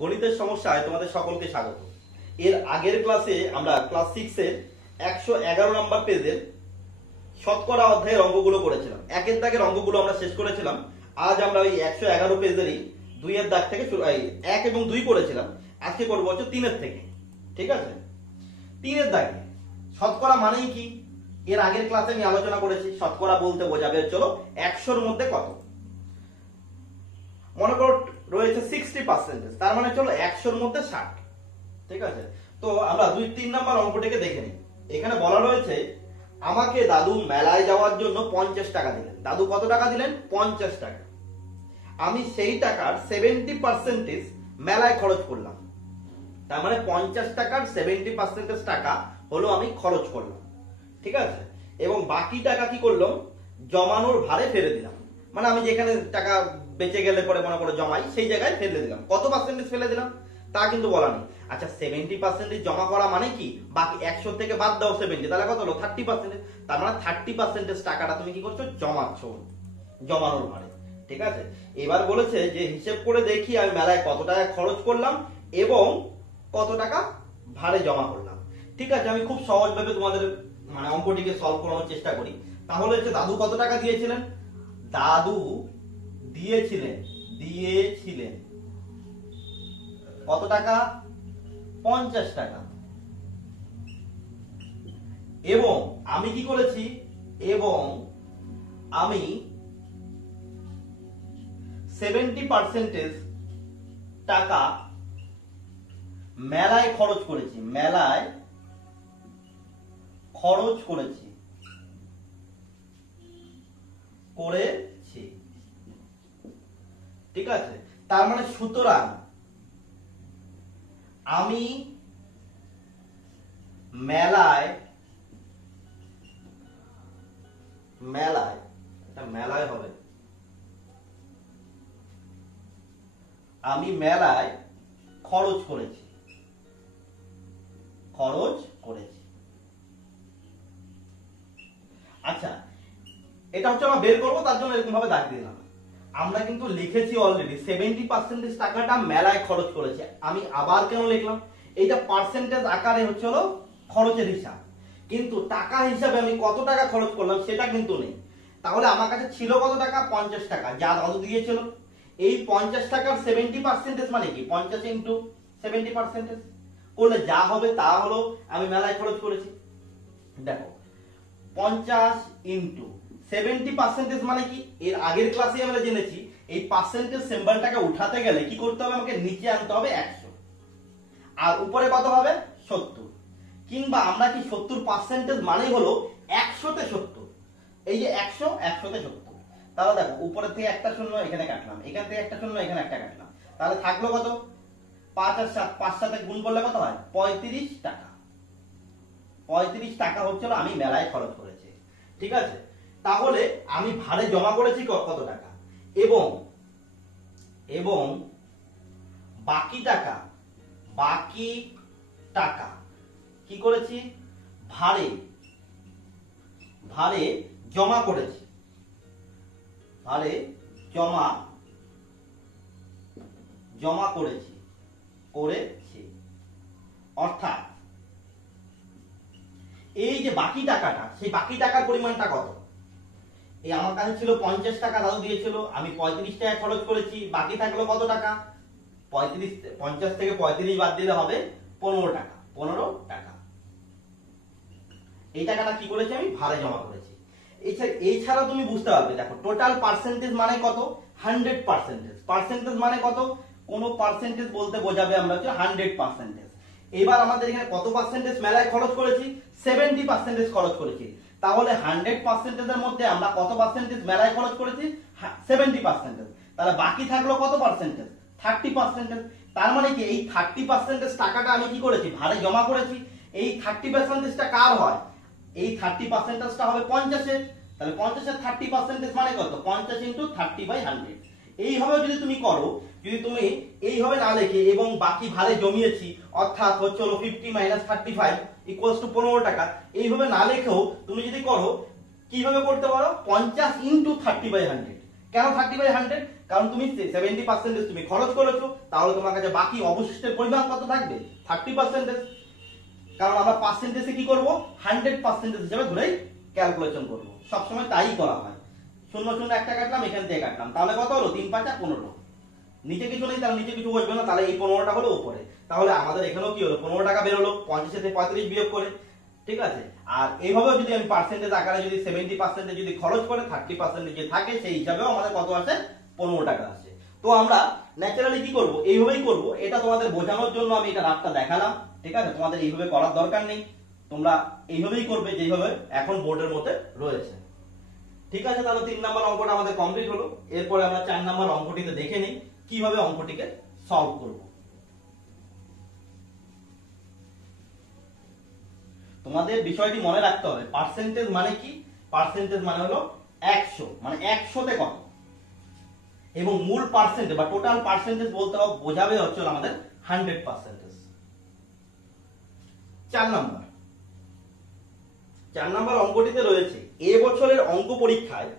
গণিতের সমস্যায় তোমাদের সকলকে স্বাগত। এর আগের ক্লাসে আমরা ক্লাস 6 এর 111 নম্বর পেজের শতকরা অধ্যায়ের অঙ্কগুলো করেছিলাম। একের দাগের অঙ্কগুলো আমরা শেষ করেছিলাম। আজ আমরা ওই 111 পেজেরই 2 এর দাগ থেকে 1 এবং 2 করেছিলাম। আজকে করব হচ্ছে 3 এর থেকে। ঠিক আছে? 3 এর দাগে শতকরা মানেই কি? এর আগের ক্লাসে আমি আলোচনা করেছি। শতকরা বলতে বোঝাবে চলো 100 এর মধ্যে কত। মনে করো রয়েছে 60%, তার মানে চলো 100 এর মধ্যে 60। ঠিক আছে? তো আমরা 2-3 নাম্বার অঙ্কটিকে দেখে নিই। এখানে বলা রয়েছে আমাকে দাদু মেলায় যাওয়ার জন্য 50 টাকা দিলেন। দাদু কত টাকা দিলেন? 50 টাকা। আমি সেই টাকার 70% মেলায় খরচ করলাম। তার মানে 50 টাকার 70% টাকা হলো আমি খরচ করলাম। ঠিক আছে? এবং বাকি টাকা কি করলাম? জমানোর ভারে ফেলে দিলাম। মানে আমি যেখানে টাকা বেঁচে গেলে পরে মনে করো জমাই, সেই জায়গায় ফেলে দিলাম। কত পার্সেন্টেজ ফেলে দিলাম তা কিন্তু বলা নেই। আচ্ছা, 70% জমা করা মানে কি? বাকি 100 থেকে বাদ দাও 70, তাহলে কত হলো? 30%। তার মানে 30% টাকাটা তুমি কি করছো? জমাচ্ছ জমানোর ভারে। ঠিক আছে? এবার বলেছে যে হিসেব করে দেখি আমি মেলায় কত টাকা খরচ করলাম এবং কত টাকা ভারে জমা করলাম। ঠিক আছে, আমি খুব সহজভাবে তোমাদের মানে অঙ্কটিকে সলভ করানোর চেষ্টা করি। তাহলে হচ্ছে দাদু কত টাকা দিয়েছিলেন? দাদু দিয়েছিলেন কত টাকা? 50 টাকা। এবং আমি কি করেছি? এবং আমি 70% টাকা মেলায় খরচ করেছি। মেলায় খরচ করেছি। ঠিক আছে? তার মানে সুতরাং আমি মেলায় হবে, আমি মেলায় খরচ করেছি। আচ্ছা, এটা হচ্ছে আমরা বের করবো, তার জন্য এরকম ভাবে দাগ দিলাম। আমরা কিন্তু লিখেছি অলরেডি 70% টাকাটা মেলায় খরচ করেছে। আমি আবার কেন লিখলাম? এইটা পার্সেন্টেজ আকারে হচ্ছে হলো খরচের হিসাব, কিন্তু টাকা হিসাবে আমি কত টাকা খরচ করলাম সেটা কিন্তু নেই। তাহলে আমার কাছে ছিল কত টাকা? 50 টাকা, যা দাদু দিয়েছিল। এই 50 টাকার 70% মানে কি? 50 ইন্টু 70% করলে যা হবে তা হলো আমি মেলায় খরচ করেছি। দেখো, 50 ইন্টু 70% মানে কি? এর আগের ক্লাসে আমরা জেনেছি এই পার্সেন্টেজ সিম্বলটাকে উঠাতে গেলে কি করতে হবে? আমাকে নিচে আনতে হবে 100, আর উপরে কত হবে? 70। কিংবা আমরা কি 70% মানে হলো 100 তে 70। এই যে 100 তে 70। তাহলে দেখো, উপরে থেকে একটা শূন্য এখানে কাটলাম, এখান থেকে একটা শূন্য এখানে একটা কাটলাম, তাহলে থাকলো কত? 5 আর 7, 5 সাথে গুণ করলে কত হয়? 35 টাকা। 35 টাকা হচ্ছিল আমি মেলায় খরচ করেছি। ঠিক আছে? তাহলে আমি ভারে জমা করেছি কত টাকা, এবং বাকি টাকা কি করেছি? ভারে জমা করেছি। অর্থাৎ এই যে বাকি টাকাটা, সেই বাকি টাকার পরিমাণটা কত? এই আমার কাছে ছিল 50 টাকা, দাদু দিয়েছিল, আমি 35 টাকা খরচ করেছি, বাকি থাকলো কত টাকা? 50 থেকে 35 বাদ দিলে হবে 15 টাকা। 15 টাকা এই টাকাটা কি করেছি? আমি ভারে জমা করেছি। এছাড়া তুমি বুঝতে পারবে, দেখো টোটাল পার্সেন্টেজ মানে কত? 100%। পার্সেন্টেজ মানে কত? কোন পার্সেন্টেজ বলতে বোঝাবে আমরা হচ্ছে 100%। এবার আমাদের এখানে কত পার্সেন্টেজ মেলায় খরচ করেছি? 70% খরচ করেছি। তাহলে 100% এর মধ্যে আমরা কত পার্সেন্টেজ মেলায় খরচ করেছি? 70%। তাহলে বাকি থাকলো কত পার্সেন্টেজ? 30%। তার মানে কি এই 30% টাকাটা আমি কি করেছি? ভারে জমা করেছি। এই 30%টা কার হয়? এই 30%টা হবে 50 এর। তাহলে 50 এর 30% মানে কত? 50 ইন্টু 30/100। এইভাবে যদি তুমি করো, যদি তুমি এইভাবে না লিখে এবং বাকি ভারে জমিয়েছি অর্থাৎ হচ্ছে হলো 50 - 35 = 15 টাকা, এইভাবে না লিখেও তুমি যদি করো, কিভাবে করতে পারো? 50 ইন্টু 30/100। কেন 30/100? কারণ তুমি 70% তুমি খরচ করেছো, তাহলে তোমার কাছে বাকি অবশিষ্টের পরিমাণ কত থাকবে? 30%। কারণ আমরা পার্সেন্টেজে কি করব? 100% হিসেবে ধরেই ক্যালকুলেশন করব, সবসময় তাই করা হয়। 0 একটা কাটলাম, এখান থেকে কাটলাম, তাহলে কত হলো? 3 5 15। নিচে কিছু নেই, তাহলে নিচে কিছু বসবে না, তাহলে এই 15টা হলো উপরে। তাহলে আমাদের এখানেও কি হলো? 15 টাকা বের হলো 50 থেকে 35 বিয়োগ করে, ঠিক আছে। আর এইভাবেও যদি আমি পার্সেন্টেজ আকারে যদি 70% যদি খরচ করে 30% যে থাকে, সেই হিসাবেও আমাদের কত আসে? 15 টাকা আসে। তো আমরা ন্যাচারালি কি করব? এইভাবেই করব। এটা তোমাদের বোঝানোর জন্য আমি এটা রাফটা দেখালাম, ঠিক আছে। তোমাদের এইভাবে করার দরকার নেই, তোমরা এইভাবেই করবে যেভাবে এখন বোর্ডের মধ্যে রয়েছে, ঠিক আছে। তাহলে 3 নাম্বার অঙ্কটা আমাদের কমপ্লিট হলো। এরপরে আমরা 4 নাম্বার অঙ্কটিতে দেখে নিই কিভাবে অঙ্কটিকে সলভ করব। তোমাদের বিষয়টি মনে রাখতে হবে, পার্সেন্টেজ মানে কি? পার্সেন্টেজ মানে হলো 100, মানে 100তে কত, এবং মূল পার্সেন্টেজ বা টোটাল পার্সেন্টেজ বলতে বোঝাবে হচ্ছে আমাদের 100%। 4 নাম্বার অঙ্কটিতে রয়েছে, এ বছরের অঙ্ক পরীক্ষায়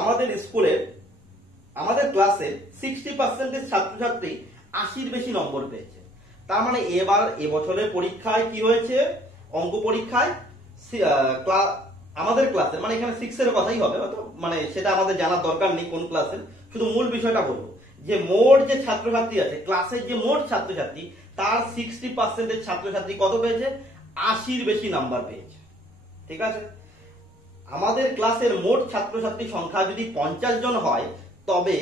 আমাদের স্কুলের আমাদের ক্লাসে 60% ছাত্রছাত্রী 80-র বেশি নম্বর পেয়েছে। তার মানে এ বছরের পরীক্ষায় কি হয়েছে? অঙ্ক পরীক্ষায় আমাদের ক্লাসের, মানে এখানে 6 এর কথাই হবে, মানে সেটা আমাদের জানার দরকার নেই কোন ক্লাসের, শুধু মূল বিষয়টা বলবো যে মোট যে ছাত্রছাত্রী আছে ক্লাসের, যে মোট ছাত্রছাত্রী, তার 60% ছাত্রছাত্রী কত পেয়েছে? 80-র বেশি নাম্বার পেয়েছে, ঠিক আছে। আমাদের ক্লাসের মোট ছাত্রছাত্রী সংখ্যা যদি 50 জন হয়, তবে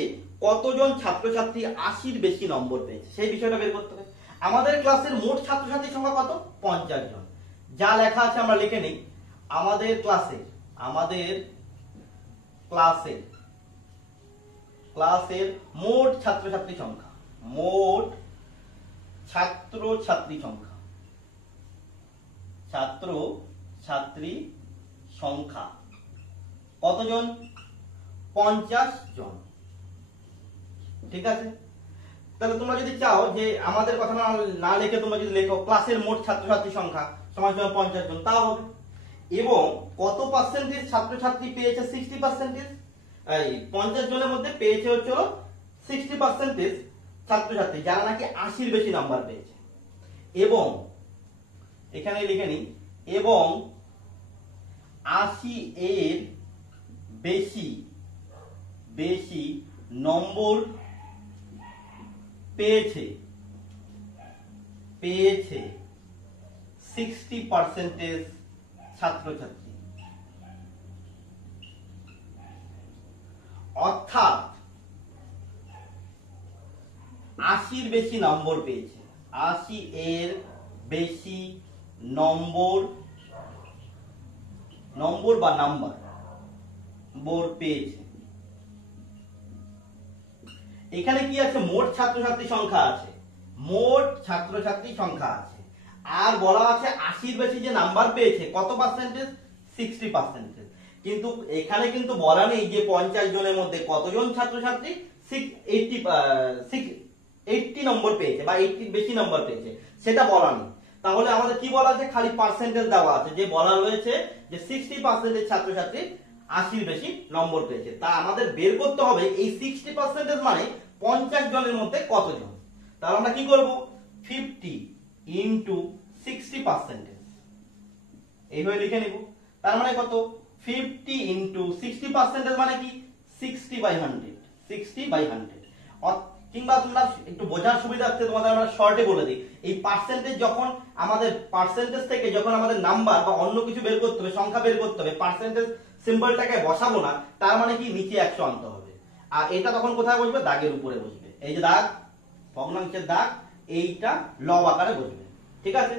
কতজন ছাত্রছাত্রী 80-র বেশি নম্বর পেয়েছে সেই বিষয়টা বের করতে হবে। আমাদের ক্লাসের মোট ছাত্রছাত্রীর সংখ্যা কত? 50 জন। যা লেখা আছে আমরা লিখে নেই। আমাদের ক্লাসের মোট ছাত্রছাত্রী সংখ্যা, মোট ছাত্রছাত্রী সংখ্যা কতজন? 50 জন, ঠিক আছে। তাহলে তোমরা যদি চাও যে আমাদের কথা না লিখে তোমরা যদি লেখো ক্লাসের মোট ছাত্রছাত্রী সংখ্যা সমান 50 জন, তাও হবে। এবং কত পার্সেন্টেজ ছাত্রছাত্রী পেয়েছে? 60%। এই 50 জনের মধ্যে পেয়েছে হচ্ছে 60% ছাত্রছাত্রী যারা নাকি 80-র বেশি নাম্বার পেয়েছে। এবং এখানে লিখে নিই, এবং 80 এর বেশি নম্বর পেয়েছে 60% ছাত্রছাত্রী। অর্থাৎ 80-র বেশি নম্বর পেয়েছে, 80 এর বেশি নম্বর বা নাম্বার পেয়েছে। এখানে কি আছে? মোট ছাত্রছাত্রী সংখ্যা আছে, আর বলা আছে 80-র বেশি যে নাম্বার পেয়েছে কত পার্সেন্টেজ? 60%। কিন্তু এখানে কিন্তু বলা নেই যে 50 জনের মধ্যে কতজন ছাত্রছাত্রী 80 নম্বর পেয়েছে বা 80-র বেশি নম্বর পেয়েছে, সেটা বলা নেই। তাহলে আমাদের কি বলা আছে? খালি পার্সেন্টেজ দেওয়া আছে, যে বলা রয়েছে যে 60% ছাত্রছাত্রী 80-র বেশি নম্বর পেয়েছে। তা আমাদের বের করতে হবে এই 60% মানে 50 জনের মধ্যে কতজন। তাহলে আমরা কি করব? 50 ইন্টু 60%, এইভাবে লিখে নিব। তার মানে কত? 50 ইন্টু 60% মানে কি? 60/100। কিংবা তোমরা একটু বোঝার সুবিধার্থে তোমাদের আমরা শর্টে বলে দিই, এই পার্সেন্টেজ যখন আমাদের পার্সেন্টেজ থেকে যখন আমাদের নাম্বার বা অন্য কিছু বের করতে হবে, সংখ্যা বের করতে হবে, পার্সেন্টেজ সিম্বলটাকে বসাবো না, তার মানে কি? নিচে 100 আনতে হবে। আর এটা তখন কোথায় বসবে? দাগের উপরে বসবে। এই যে দাগ, ভগ্নাংশের দাগ, এইটা লব আকারে বসবে, ঠিক আছে।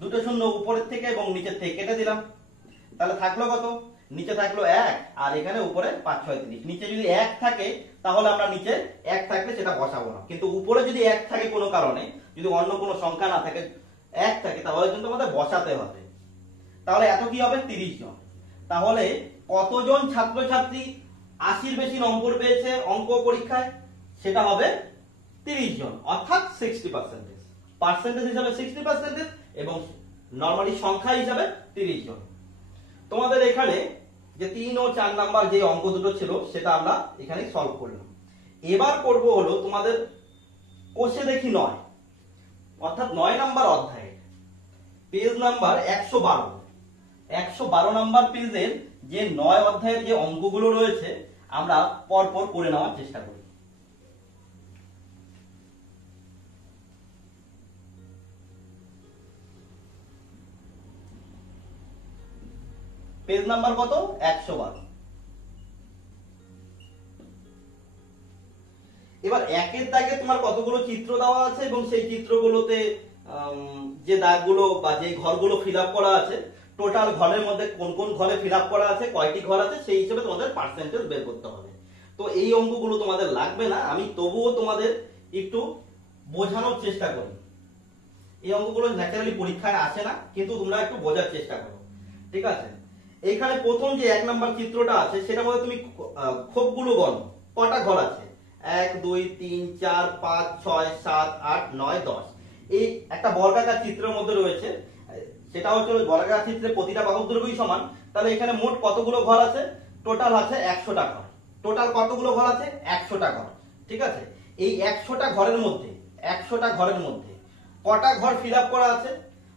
দুটো শূন্য উপরের থেকে এবং নিচের থেকে কেটে দিলাম। তাহলে থাকলো কত? নিচে থাকলো 1, আর এখানে উপরে 5 6 30। নিচে যদি 1 থাকে তাহলে আমরা নিচে 1 থাকলে সেটা বসাবো না, কিন্তু উপরে যদি 1 থাকে কোনো কারণে, যদি অন্য কোনো সংখ্যা না থাকে, 1 থাকে, তাহলে কিন্তু আমাদের বসাতে হবে। তাহলে এত কি হবে? 30 জন। তাহলে কতজন ছাত্রছাত্রী 80-র বেশি নম্বর পেয়েছে অঙ্ক পরীক্ষায়? সেটা হবে 30 জন, অর্থাৎ 60%। পার্সেন্টেজ হিসাবে 60% এবং নরমালি সংখ্যা হিসাবে 30 জন। তোমাদের এখানে যে 3 ও 4 নাম্বার যে অঙ্ক দুটো ছিল সেটা আমরা এখানে সলভ করলাম। এবার করব হলো তোমাদের কোষে দেখি 9, অর্থাৎ 9 নাম্বার অধ্যায়ে পেজ নাম্বার 112, 112 নাম্বার পেজের যে 9 অধ্যায়ের যে অঙ্কগুলো রয়েছে আমরা পরপর করে নেওয়ার চেষ্টা করি। পেজ নাম্বার কত? 112। এবার একের দাগে তোমার কতগুলো চিত্র দেওয়া আছে এবং সেই চিত্রগুলোতে যে দাগগুলো বা যে ঘরগুলো ফিল আপ করা আছে, টোটাল ঘরের মধ্যে কোন কোন ঘরে ফিল আপ করা আছে, কয়টি ঘর আছে, সেই হিসেবে তোমাদের পার্সেন্টেজ বের করতে হবে। তো এই অঙ্কগুলো তোমাদের লাগবে না, আমি তবুও তোমাদের একটু বোঝানোর চেষ্টা করি। এই অঙ্কগুলো ন্যাচারালি পরীক্ষায় আসে না, কিন্তু তোমরা একটু বোঝার চেষ্টা করো, ঠিক আছে? এইখানে প্রথম যে 1 নাম্বার চিত্রটা আছে সেটার মধ্যে তুমি খোপগুলো গণ, কটা ঘর আছে? 1 2 3 4 5 6 7 8 9 10। এই একটা বর্গাকার চিত্রের মধ্যে রয়েছে, সেটা হচ্ছে বর্গাকার চিত্রে প্রতিটা বাহুর দৈর্ঘ্যই সমান। তাহলে এখানে মোট কতগুলো ঘর আছে? টোটাল আছে 100টা ঘর। টোটাল কতগুলো ঘর আছে? 100টা ঘর, ঠিক আছে? এই 100টা ঘরের মধ্যে, 100টা ঘরের মধ্যে কটা ঘর ফিল আপ করা আছে?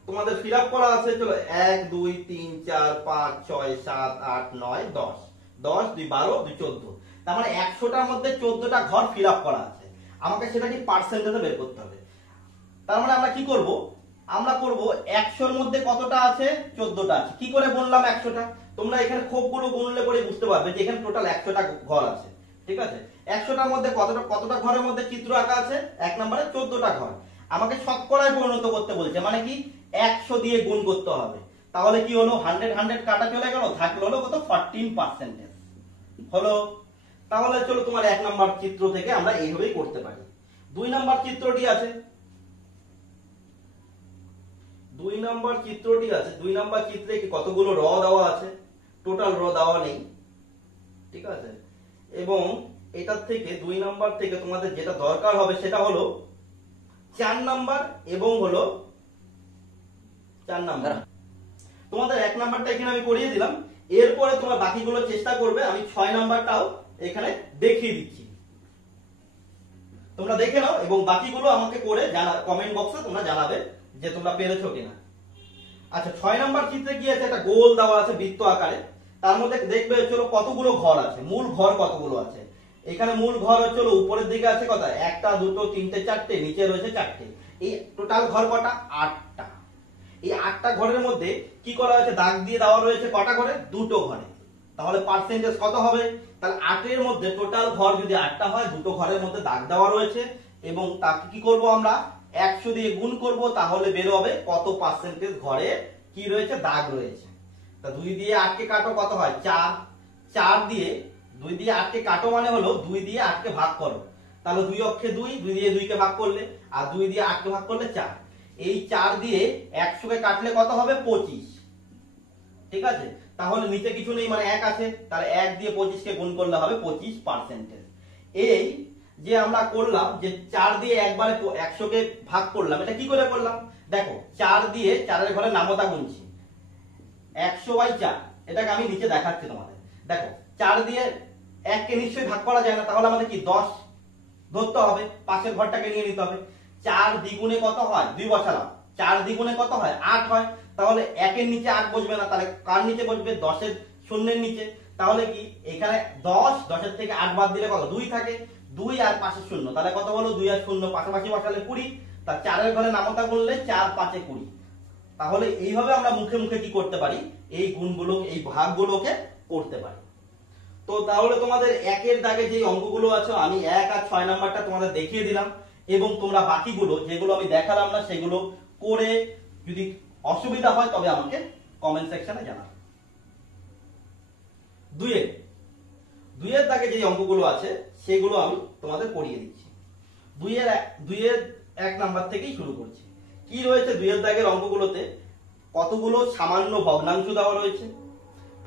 তোমাদের ফিল আপ করা আছে, চলো 1 2 3 4 5 6 7 8 9 10, 10 2 12 2 14। তার মানে 100টার মধ্যে 14টা ঘর ফিল আপ করা আছে। আমাকে সেটা কি পার্সেন্টেজে বের করতে হবে। তার মানে আমরা কি করব? আমরা করব 100 এর মধ্যে কতটা আছে? 14টা আছে। কি করে বললাম 100টা? তোমরা এখানে খোপগুলো গুনলে পরে বুঝতে পারবে যে এখানে টোটাল 100টা ঘর আছে, ঠিক আছে? 100টার মধ্যে কতটা ঘরের মধ্যে চিত্র আঁকা আছে? 1 নম্বরে 14টা ঘর। আমাকে শতকরায় পরিণত করতে বলছে, মানে কি 100 দিয়ে গুণ করতে হবে। তাহলে কি হলো? 100 100 কাটা চলে গেল, থাকলো হলো কত? 14% হলো। তাহলে চলো তোমার 1 নাম্বার চিত্র থেকে আমরা এইভাবেই করতে পারি। 2 নাম্বার চিত্রটি আছে, 2 নাম্বার চিত্রটি আছে। 2 নাম্বার চিত্রে কি কতগুলো র দেওয়া আছে? টোটাল র দেওয়া নেই, ঠিক আছে? এবং এটার থেকে 2 নাম্বার থেকে তোমাদের যেটা দরকার হবে সেটা হলো 4 নাম্বার এবং হলো 4 নাম্বার। তোমাদের 1 নাম্বারটা এখানে আমি করিয়ে দিলাম। এরপরে তোমার বাকিগুলো চেষ্টা করবে, আমি 6 নাম্বারটাও এখানে দেখিয়ে দিচ্ছি। তোমরা দেখে নাও এবং বাকিগুলো আমাকে করে কমেন্ট বক্সে তোমরা জানাবে যে তোমরা পেরেছো কিনা। আচ্ছা, 6 নাম্বার চিত্রে কি আছে? একটা গোল দেওয়া আছে বৃত্ত আকারে। তার মধ্যে দেখবে চলো কতগুলো ঘর আছে, মূল ঘর কতগুলো আছে। এখানে মূল ঘর হচ্ছে উপরের দিকে আছে কত? 1 2 3 4টে, নিচে রয়েছে 4টে। এই টোটাল ঘর কটা? 8টা। এই 8টা ঘরের মধ্যে কি করা হয়েছে? দাগ দিয়ে দেওয়া রয়েছে কটা ঘরে? 2টো ঘরে। তাহলে পার্সেন্টেজ কত হবে? তাহলে 8 এর মধ্যে টোটাল ঘর যদি 8টা হয়, 2টো ঘরের মধ্যে দাগ দেওয়া রয়েছে এবং তাকে কি করব আমরা? 100 দিয়ে গুণ করব, তাহলে বের হবে কত পার্সেন্টেজ ঘরে কি রয়েছে? দাগ রয়েছে। তা 2 দিয়ে 8 কে কাটো, কত হয়? 4। 4 দিয়ে 2 দিয়ে 8 কে কাটো মানে হলো 2 দিয়ে 8 কে ভাগ করো। তাহলে 2 অক্ষে 2, 2 দিয়ে 2 কে ভাগ করলে, আর 2 দিয়ে 8 কে ভাগ করলে 4। এই 4 দিয়ে 100 কে কাটলে কত হবে? 25, ঠিক আছে? তাহলে নিচে কিছু নেই, মানে 1 আছে। তাহলে 1 দিয়ে 25 কে গুণ করলে হবে 25%। এই যে আমরা করলাম যে 4 দিয়ে একবারে 100 কে ভাগ করলাম, এটা কি করে করলাম? দেখো, 4 দিয়ে 4 এর ঘরে নামতা গুনছি, 100/4। এটাকে আমি নিচে দেখাচ্ছি তোমাদের। দেখো, 4 দিয়ে 1 কে নিশ্চয়ই ভাগ করা যায় না, তাহলে আমাদের কি 10 ধরতে হবে, পাশের ঘরটাকে নিয়ে নিতে হবে। 4 দ্বিগুণে কত হয়? 2 বসালাম। 4 দ্বিগুণে কত হয়? 8 হয়। তাহলে 1 এর নিচে 8 বসবে না, তাহলে কার নিচে বসবে? 10 এর শূন্যের নিচে। তাহলে কি এখানে 10 এর থেকে 8 বাদ দিলে কত? 2 থাকে। 2 আর 5 শূন্য, তাহলে কত হলো? 2 আর 0 পাশাপাশি বসালে 20। তা 4 এর ঘরে নামতা করলে 4 5 এ 20। তাহলে এইভাবে আমরা মুখে মুখে কি করতে পারি? এই গুণগুলো, এই ভাগগুলোকে করতে পারি। তো তাহলে তোমাদের 1 এর দাগে যে অঙ্কগুলো আছে, আমি 1 আর 6 নাম্বারটা তোমাদের দেখিয়ে দিলাম এবং তোমরা বাকিগুলো যেগুলো আমি দেখালাম না সেগুলো করে, যদি অসুবিধা হয় তবে আমাকে কমেন্ট সেকশনে জানাবে। 2 এর দাগে যে অঙ্কগুলো আছে সেগুলো আমি তোমাদের করিয়ে দিচ্ছি। 2 এর 1 নাম্বার থেকেই শুরু করছি। কি রয়েছে 2 এর দাগের অঙ্কগুলোতে? কতগুলো সামান্য ভগ্নাংশ দেওয়া রয়েছে।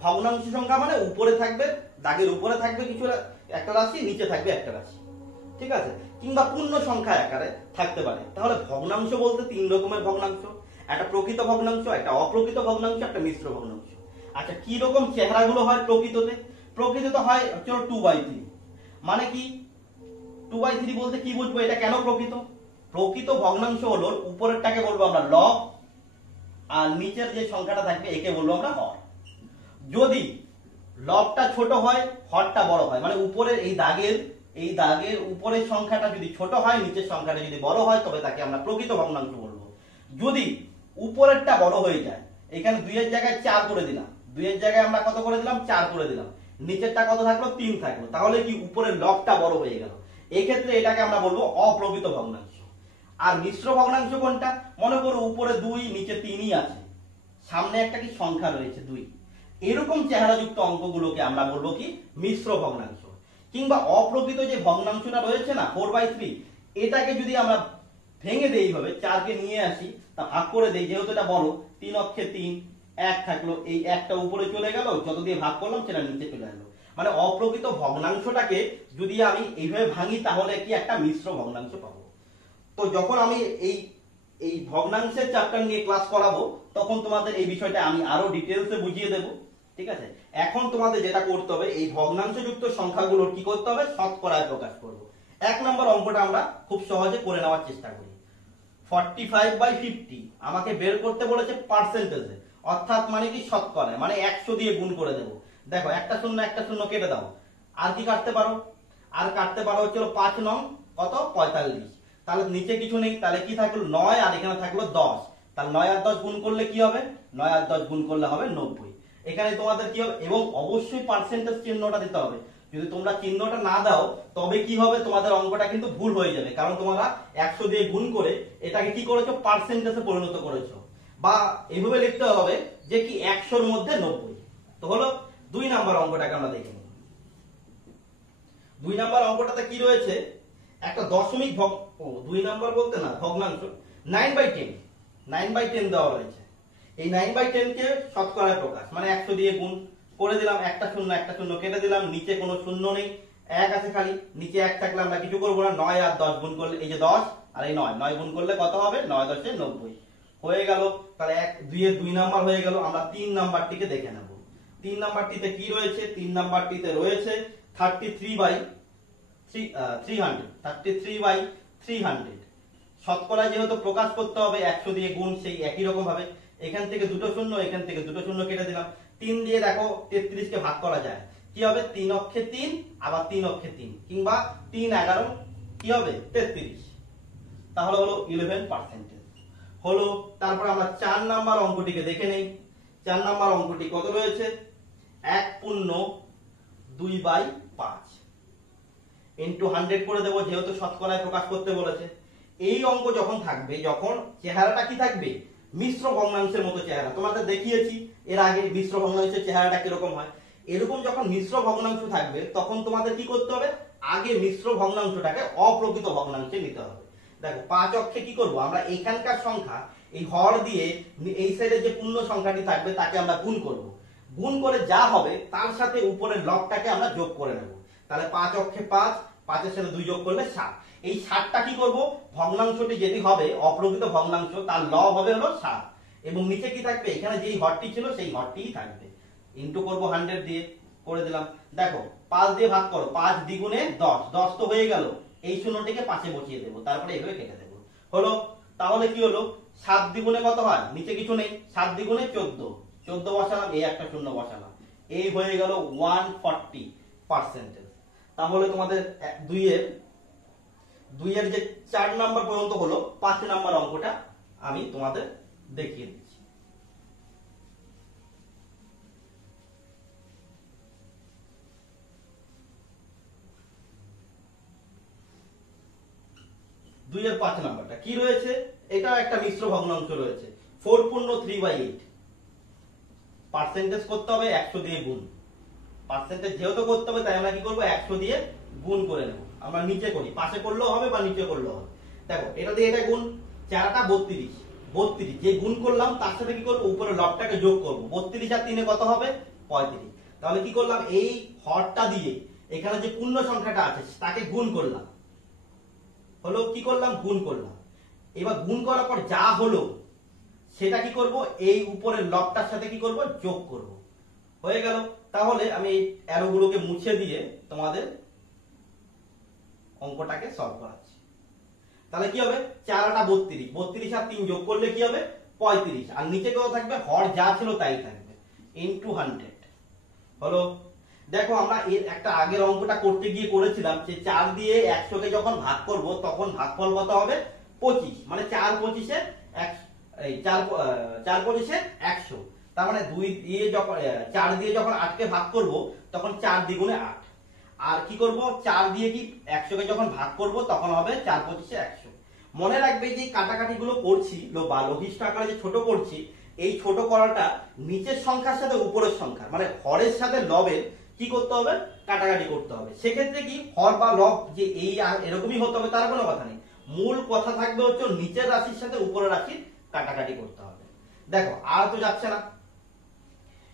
ভগ্নাংশ সংখ্যা মানে উপরে থাকবে, দাগের উপরে থাকবে কিছু একটা রাশি, নিচে থাকবে একটা রাশি, ঠিক আছে? কিংবা পূর্ণ সংখ্যা আকারে থাকতে পারে। তাহলে ভগ্নাংশ বলতে 3 রকমের ভগ্নাংশ, একটা প্রকৃত ভগ্নাংশ, একটা অপ্রকৃত ভগ্নাংশ, একটা মিশ্র ভগ্নাংশ। আচ্ছা, কি রকম চেহারাগুলো হয় প্রকৃততে? প্রকৃততে হয় চলো 2/3, মানে কি 2/3 বলতে কি বুঝবো, এটা কেন প্রকৃত? প্রকৃত ভগ্নাংশ হলো উপরেরটাকে বলবো আমরা লব, আর নিচের যে সংখ্যাটা থাকবে একে বলবো আমরা হর। যদি লবটা ছোট হয়, হরটা বড় হয়, মানে উপরের এই দাগের উপরের সংখ্যাটা যদি ছোট হয়, নিচের সংখ্যাটা যদি বড় হয়, তবে তাকে আমরা প্রকৃত ভগ্নাংশ বলবো। যদি উপরেরটা বড় হয়ে যায়, এখানে 2 এর জায়গায় 4 করে দিলাম, 2 এর জায়গায় আমরা কত করে দিলাম, 4 করে দিলাম, নিচেরটা কত থাকলো, 3 থাকলো, তাহলে কি উপরের লবটা বড় হয়ে গেল, এই ক্ষেত্রে এটাকে আমরা বলবো অপ্রকৃত ভগ্নাংশ। আর মিশ্র ভগ্নাংশ কোনটা? মনে করো উপরে 2 নিচে 3ই আছে, সামনে একটা কি সংখ্যা রয়েছে 2, এরকম চেহারাযুক্ত অঙ্কগুলোকে আমরা বলবো কি মিশ্র ভগ্নাংশ। কিংবা অপ্রকৃত যে ভগ্নাংশটা রয়েছে না 4/3, এটাকে যদি আমরা ভেঙে দেই এইভাবে, 4 কে নিয়ে আসি, তা ভাগ করে দেই, যেহেতু এটা বড়, 3 অক্ষে 3, 1 থাকলো, এই একটা উপরে চলে গেল, যত দিয়ে ভাগ করলাম সেটা নিচে চলে আসলো। মানে অপ্রকৃত ভগ্নাংশটাকে যদি আমি এইভাবে ভাঙি, তাহলে কি একটা মিশ্র ভগ্নাংশ পাবো। তো যখন আমি এই ভগ্নাংশের চ্যাপ্টার নিয়ে ক্লাস করাবো, তখন তোমাদের এই বিষয়টা আমি আরো ডিটেলসে বুঝিয়ে দেব, ঠিক আছে? এখন তোমাদের যেটা করতে হবে, এই ভগ্নাংশযুক্ত সংখ্যাগুলোর কি করতে হবে, শতকরায় প্রকাশ করব। 1 নম্বর অঙ্কটা আমরা খুব সহজে করে নেওয়ার চেষ্টা করি। 45/50 আমাকে বের করতে বলেছে পার্সেন্টেজে, অর্থাৎ মানে কি শতকরায়, মানে 100 দিয়ে গুণ করে দেব। দেখো একটা শূন্য কেটে দাও, আর কি কাটতে পারো, আর কাটতে পারো হচ্ছে 5 নং কত 45, তাহলে নিচে কিছু নেই, তাহলে কি থাকলো 9, আর এখানে থাকলো 10, তাহলে 9 আর 10 গুণ করলে কি হবে, 9 আর 10 গুণ করলে হবে 90। এখানে তোমাদের কি হবে, এবং অবশ্যই পার্সেন্টেজ চিহ্নটা দিতে হবে। যদি তোমরা চিহ্নটা না দাও, তবে কি হবে, তোমাদের অঙ্কটা কিন্তু ভুল হয়ে যাবে, কারণ তোমরা 100 দিয়ে গুণ করে এটাকে কি করেছো, পার্সেন্টেজে পরিণত করেছো। বা এইভাবে লিখতে হবে যে কি 100 এর মধ্যে 90। তো হলো 2 নাম্বার অঙ্কটাকে আমরা দেখে নিই। 2 নাম্বার অঙ্কটাতে কি রয়েছে, একটা দশমিক 2 নাম্বার বলতে না, ভগ্নাংশ 9/10, 9/10 দেওয়া রয়েছে। এই 9/10 কে শতকরায় প্রকাশ, মানে 100 দিয়ে গুণ করে দিলাম, একটা শূন্য কেটে দিলাম, নিচে কোনো শূন্য নেই, 1 আছে খালি, নিচে 1 থাকলে আমরা কিছু করবো না, 9 আর 10 গুণ করলে, এই যে 10 আর এই 9 গুণ করলে কত হবে, 9 10 90 হয়ে গেল। তাহলে 2 এর 2 নাম্বার হয়ে গেল। আমরা 3 নাম্বারটিকে দেখে নেব। 3 নাম্বারটিতে কি রয়েছে, 3 নাম্বারটিতে রয়েছে 33/300। শতকরায় যেহেতু প্রকাশ করতে হবে, 100 দিয়ে গুণ, সেই একই রকম ভাবে এখান থেকে দুটো শূন্য, এখান থেকে দুটো শূন্য কেটে দিলাম। 3 দিয়ে দেখো 33 কে ভাগ করা যায়, কি হবে 3 অক্ষে 3, আবার 3 অক্ষে 3, কিংবা 3 11 কি হবে 33, তাহলে হলো 11% হলো। তারপর আমরা 4 নাম্বার অঙ্কটিকে দেখে নেই। 4 নাম্বার অঙ্কটি কত রয়েছে, 1/2/5 ইন্টু 100 করে দেবো, যেহেতু শতকরায় প্রকাশ করতে বলেছে। এই অঙ্ক যখন থাকবে, যখন চেহারাটা কি থাকবে, মিশ্র ভগ্নাংশের মতো চেহারা, তোমাদের দেখিয়েছি এর আগে মিশ্র ভগ্নাংশের চেহারাটা কিরকম হয়। এরকম যখন মিশ্র ভগ্নাংশ থাকবে, তখন তোমাদের কি করতে হবে, আগে মিশ্র ভগ্নাংশটাকে অপ্রকৃত ভগ্নাংশে নিতে হবে। দেখো 5 অক্ষে কি করব, আমরা এখানকার সংখ্যা এই হর দিয়ে এই সাইডে যে পূর্ণ সংখ্যাটি থাকবে তাকে আমরা গুণ করব। গুণ করে যা হবে তার সাথে উপরের লবটাকে আমরা যোগ করে নেব। তাহলে 5 অক্ষে 5, 5 এর সাথে 2 যোগ করলে 7। এই 7টা কি করব, ভগ্নাংশটি যেটি হবে অপ্রকৃত ভগ্নাংশ, তার লব হবে হলো 7, এবং নিচে কি থাকবে, এখানে যেই হরটি ছিল সেই হরটিই থাকবে। ইনটু করব 100 দিয়ে, করে দিলাম। দেখো 5 দিয়ে ভাগ করো, 5 দ্বিগুণে 10, 10 তো হয়ে গেল, এই শূন্যটিকে 5 এ বসিয়ে দেব, তারপরে এইভাবে কেটে দেব। হলো, তাহলে কি হলো, 7 দ্বিগুণে কত হয়, নিচে কিছু নেই, 7 দ্বিগুণে 14, 14 বসালাম, এই একটা শূন্য বসালাম, এই হয়ে গেল 140%। তাহলে তোমাদের 2 এর যে 4 নাম্বার পর্যন্ত হলো, 5 নাম্বার অঙ্কটা আমি তোমাদের দেখিয়ে দিচ্ছি। দুই এর 5 নাম্বারটা কি রয়েছে, এটা একটা মিশ্র ভগ্নাংশ রয়েছে, 4 পূর্ণ 3/8। পার্সেন্টেজ করতে হবে 100 দিয়ে গুণ, পার্সেন্টেজ যেহেতু করতে হবে তাই আমরা কি করব, 100 দিয়ে গুণ করে নেব। আমরা নিচে করি, পাশে করলেও হবে বা নিচে করলেও হবে। দেখো এটা দিয়ে এটা গুণ, 4টা 32, যে গুণ করলাম তার সাথে কি করব, উপরে লবটাকে যোগ করব। 32 আর 3 কত হবে 35। তাহলে কি করলাম, এই হরটা দিয়ে এখানে যে পূর্ণ সংখ্যাটা আছে তাকে গুণ করলাম, হলো কি করলাম, গুণ করলাম। এবার গুণ করার পর যা হলো সেটা কি করব, এই উপরের লবটার সাথে কি করব, যোগ করব। হয়ে গেল। তাহলে আমি এই অ্যারোগুলোকে মুছে দিয়ে তোমাদের অঙ্কটাকে সলভ করাচ্ছি। তাহলে কি হবে 4×8 32 আর 3 যোগ করলে কি হবে 35 আর নিচে কত থাকবে হর যা ছিল তাই থাকবে ইনটু 100 হলো। দেখো আমরা এর একটা আগের অঙ্কটা করতে গিয়ে করেছিলাম যে 4 দিয়ে 100 কে যখন ভাগ করব তখন ভাগফল কত হবে 25 মানে 4 25 এ 4 25 এ 100 তার মানে 2 দিয়ে যখন 4 দিয়ে যখন 8 কে ভাগ করব তখন 4 দ্বিগুণে 8 আর কি করব 4 দিয়ে কি 100 কে যখন ভাগ করব তখন হবে 4 25 এ 100। মনে রাখবে যে কাটাকাটি গুলো করছি বা লঘিষ্ঠ আকারে যে ছোট করছি এই ছোট করাটা নিচের সংখ্যার সাথে উপরের সংখ্যা মানে হরের সাথে লবের কি করতে হবে কাটাকাটি করতে হবে। সেক্ষেত্রে কি হর বা লব যে এই এরকমই হতে হবে তার কোনো কথা নেই, মূল কথা থাকবে হচ্ছে নিচের রাশির সাথে উপরের রাশির কাটাকাটি করতে হবে। দেখো আর তো যাচ্ছে না,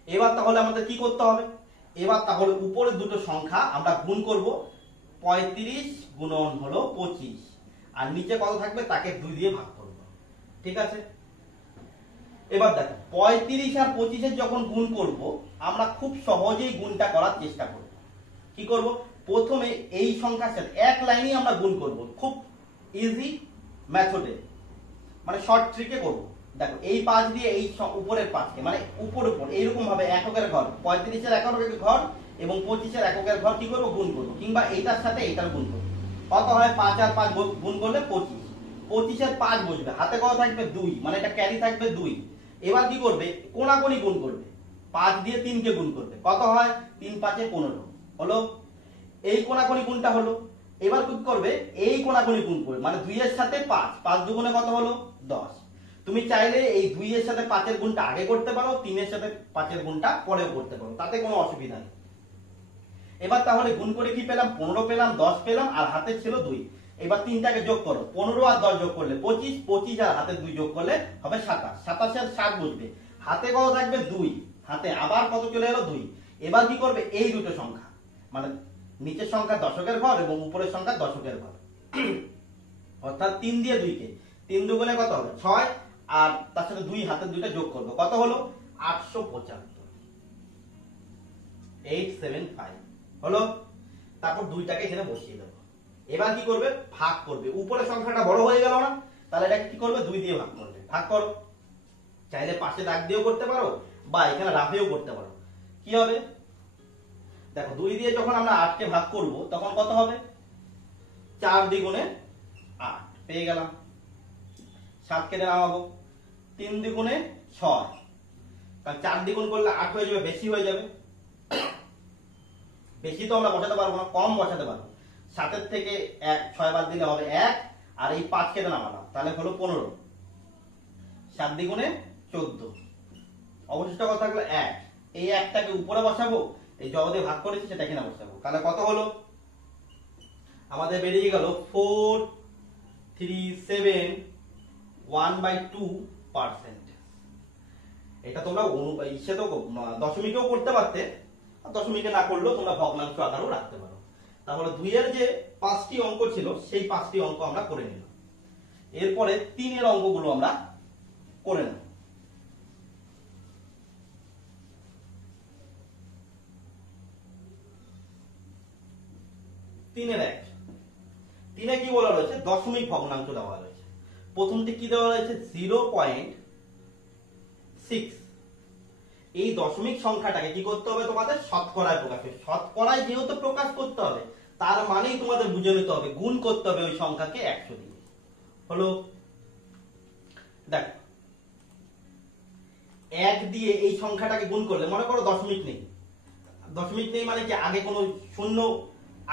এবার তাহলে আমাদের কি করতে হবে, এবার তাহলে উপরের দুটো সংখ্যা আমরা গুণ করব 35 গুণন হলো 25 আর নিচে কত থাকবে তাকে 2 দিয়ে ভাগ করব। ঠিক আছে, এবার দেখো 35 আর 25 এর যখন গুণ করব আমরা খুব সহজেই গুণটা করার চেষ্টা করব। কি করব প্রথমে এই সংখ্যার সাথে এক লাইনেই আমরা গুণ করব, খুব ইজি মেথডে মানে শর্ট ট্রিকে করব। দেখো এই 5 দিয়ে এই উপরের 5 কে মানে উপর এইরকম ভাবে এককের ঘর 35 এর এককের ঘর এবং 25 এর এককের ঘর কি করব গুণ করব কিংবা এইটার সাথে এইটার গুণ করব। কত হয় 5 আর 5 গুণ করলে 25, 25 এর 5 বসবে হাতে কত থাকবে 2 মানে এটা ক্যারি থাকবে 2। এবার কি করবে কোনাকুনি গুণ করবে 5 দিয়ে 3 কে গুণ করবে কত হয় 3 5 এ 15 হলো, এই কোনাকুনি গুণটা হলো। এবার কি করবে এই কোনাকুনি গুণ করবে মানে 2 এর সাথে 5, 5 দুগুণে কত হলো 10। তুমি চাইলে এই 2 এর সাথে 5 এর গুণটা আগে করতে পারো, 3 এর সাথে 5 এর গুণটা পরেও করতে পারো, তাতে কোনো অসুবিধা নেই। এবার তাহলে গুণ করে কি পেলাম 15 পেলাম 10 পেলাম আর হাতে ছিল 2। এবার তিনটাকে যোগ করো 15 আর 10 যোগ করলে 25, 25 আর হাতে 2 যোগ করলে হবে 27, 27 আর 7 বসবে হাতে কত থাকবে 2, হাতে আবার কত চলে এলো 2। এবার কি করবে এই দুটো সংখ্যা মানে নিচের সংখ্যা দশকের ঘর এবং উপরের সংখ্যা দশকের ঘর অর্থাৎ 3 দিয়ে 2 কে 3 দুগুণে কত হবে 6 আর তার সাথে 2 হাতের 2টা যোগ করবে কত হলো 875 875 হলো। তারপর 2টাকে এখানে বসিয়ে দেবো। এবার কি করবে ভাগ করবে, উপরের সংখ্যাটা বড় হয়ে গেল না তাহলে এটা কি করবে 2 দিয়ে ভাগ করবে, ভাগ করো চাইলে পাশে দাগ দিয়েও করতে পারো বা এখানে রাফেও করতে পারো। কি হবে দেখো 2 দিয়ে যখন আমরা 8 কে ভাগ করব তখন কত হবে 4 দ্বিগুণে 8 পেয়ে গেলাম, 7 কেটে নামাবো 3 দ্বিগুণে 6 কারণ 4 দ্বিগুণ করলে 8 হয়ে যাবে বেশি হয়ে যাবে, বেশি তো আমরা বসাতে পারবো না কম বসাতে পারবো। 7 এর থেকে 6 বাদ দিলে হবে 1 আর এই 5 কেটে নামালাম তাহলে হলো 15, 7 দ্বিগুণে 14 অবশিষ্ট কত থাকলো 1। এই 1টাকে উপরে বসাবো, এই যা দিয়ে ভাগ করেছি সেটা এখানে বসাবো তাহলে কত হলো আমাদের বেরিয়ে গেল 437 এটা তোমরা ইসে তো দশমিকেও করতে পারতে, দশমিকে না করলেও তোমরা ভগ্নাংশ আকারেও রাখতে পারো। তাহলে 2 এর যে 5টি অঙ্ক ছিল সেই 5টি অঙ্ক আমরা করে নিলাম। এরপরে 3 এর অঙ্কগুলো আমরা করে নেব। 3 এর 1 3 এ কি বলা রয়েছে দশমিক ভগ্নাংশ দেওয়া রয়েছে। প্রথমটি কি দেওয়া রয়েছে 0.6। এই দশমিক সংখ্যাটাকে কি করতে হবে তোমাদের শতকরায় প্রকাশ করতে, শতকরায় যেহেতু প্রকাশ করতে হবে তার মানেই তোমাদের বুঝে নিতে হবে গুণ করতে হবে ওই সংখ্যাকে 100 দিয়ে। হলো দেখো 1 দিয়ে এই সংখ্যাটাকে গুণ করলে মনে করো দশমিক নেই, দশমিক নেই মানে কি আগে কোনো শূন্য,